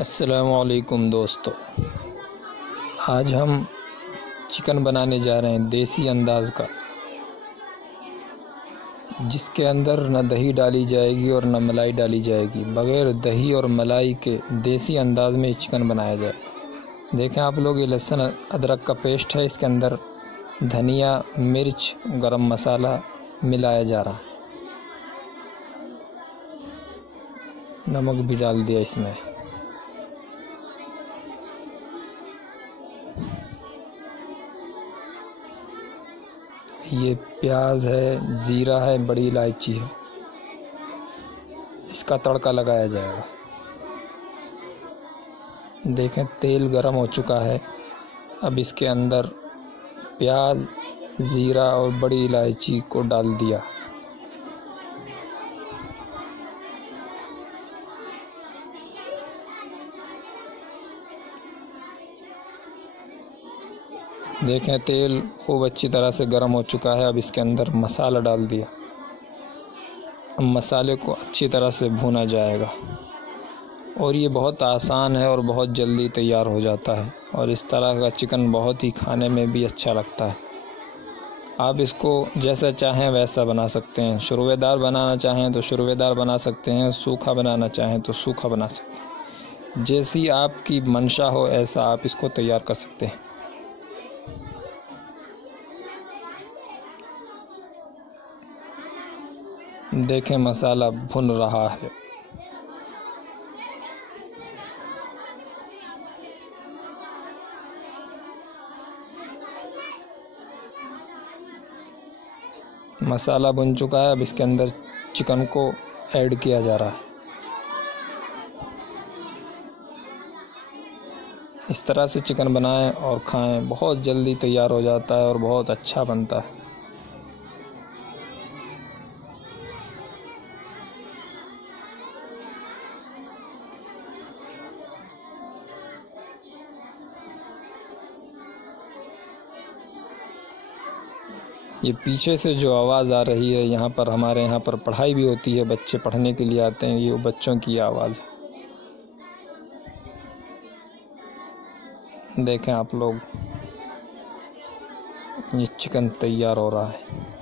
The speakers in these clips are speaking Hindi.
अस्सलामुअलैकुम दोस्तों, आज हम चिकन बनाने जा रहे हैं देसी अंदाज़ का, जिसके अंदर न दही डाली जाएगी और न मलाई डाली जाएगी। बग़ैर दही और मलाई के देसी अंदाज़ में चिकन बनाया जाएगा। देखें आप लोग, ये लहसुन अदरक का पेस्ट है, इसके अंदर धनिया, मिर्च, गरम मसाला मिलाया जा रहा है। नमक भी डाल दिया इसमें। ये प्याज है, ज़ीरा है, बड़ी इलायची है, इसका तड़का लगाया जाएगा। देखें तेल गरम हो चुका है। अब इसके अंदर प्याज, ज़ीरा और बड़ी इलायची को डाल दिया। देखें तेल खूब अच्छी तरह से गर्म हो चुका है। अब इसके अंदर मसाला डाल दिया। अब मसाले को अच्छी तरह से भूना जाएगा और ये बहुत आसान है और बहुत जल्दी तैयार हो जाता है। और इस तरह का चिकन बहुत ही खाने में भी अच्छा लगता है। आप इसको जैसा चाहें वैसा बना सकते हैं। शुरवेदार बनाना चाहें तो शुरवेदार बना सकते हैं, सूखा बनाना चाहें तो सूखा बना सकते हैं। जैसी आपकी मंशा हो ऐसा आप इसको तैयार कर सकते हैं। देखें मसाला भुन रहा है। मसाला भुन चुका है। अब इसके अंदर चिकन को ऐड किया जा रहा है। इस तरह से चिकन बनाएं और खाएं, बहुत जल्दी तैयार हो जाता है और बहुत अच्छा बनता है। ये पीछे से जो आवाज़ आ रही है, हमारे यहाँ पर पढ़ाई भी होती है, बच्चे पढ़ने के लिए आते हैं। ये बच्चों की आवाज़ देखें आप लोग, ये चिकन तैयार हो रहा है।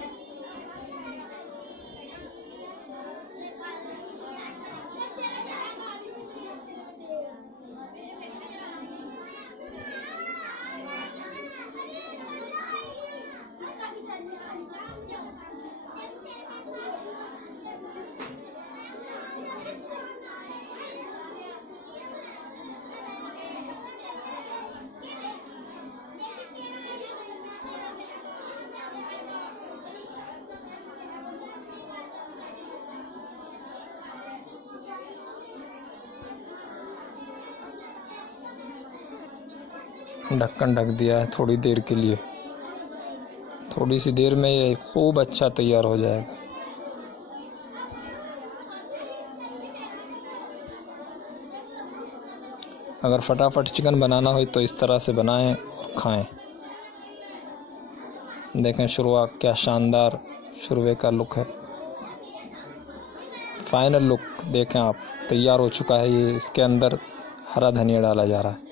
ढक्कन ढक दिया है थोड़ी देर के लिए। थोड़ी सी देर में ये खूब अच्छा तैयार हो जाएगा। अगर फटाफट चिकन बनाना हो तो इस तरह से बनाएं और खाएं। देखें शुरुआ क्या शानदार शुरवे का लुक है। फाइनल लुक देखें आप, तैयार हो चुका है ये। इसके अंदर हरा धनिया डाला जा रहा है।